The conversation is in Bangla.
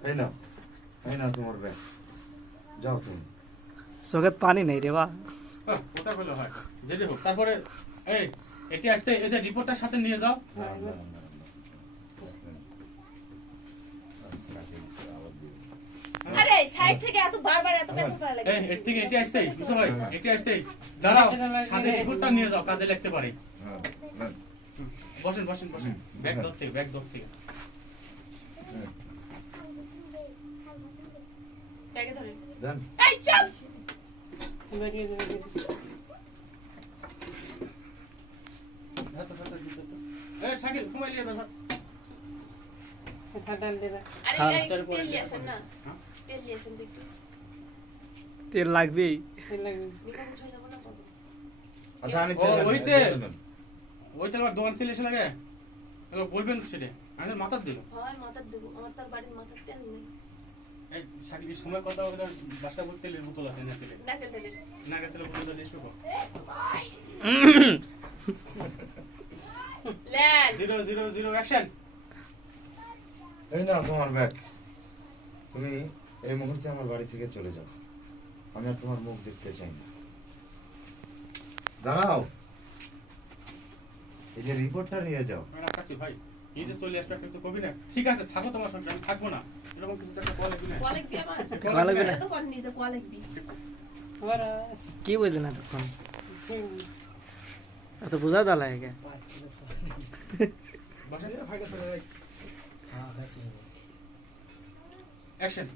এই নাও এই নাও তোমার ব্যাগ যাও তুমি চোখে পানি নেই রে বা হ্যাঁ, ওটা হলো হয় যেটি হোক তারপরে এই এটি আসতে এদের রিপোর্টটা সাথে নিয়ে যাও আরে সাইড থেকে এত বারবার এত ব্যথা করা লাগে এই এর থেকে এটি আসতেই বুঝতে ভাই এটি আসতেই দাঁড়াও সাথে রিপোর্টটা নিয়ে যাও কাজে লাগতে পারে হ্যাঁ, বসেন বসেন বসেন ব্যাগ দর থেকে ব্যাগ দর থেকে এই তেল লাগবেই? আচ্ছা ওই তেল। ওই তেল আবার দোকান থেকে এসে লাগে। বলবেন সেটা। আমাদের মাথার দিল। হয় মাথার দেবো। আমার তার বাড়ির মাথার তেল নেই। এই সময় কথা বলে বাসটা বলতে তেলের বোতল আছে না তেলে নাকেল তেলের না গেছে বোতল দিয়ে এসবে লেন জিরো জিরো জিরো অ্যাকশন এই নাও তোমার ব্যাগ। তুমি এই মুহূর্তে আমার বাড়ি থেকে চলে যাও। আমি আর তোমার মুখ দেখতে চাই না। দাঁড়াও। এই যে রিপোর্টটা নিয়ে যাও। রাখাচ্ছি ভাই। এই যে চলে আসবে একটা কবি না। ঠিক আছে থাকো তোমার সংসার আমি থাকব না। এরকম কিছু একটা কল দিবি না। কোয়ালিক আমার কোয়া লাগবে। না। তো কর নিজে কোয়ালিক দি কি বুঝলি না তখন? এত বুঝা দালা একে বাসা। দিয়ে ভাই কাছে ভাই অ্যাকশন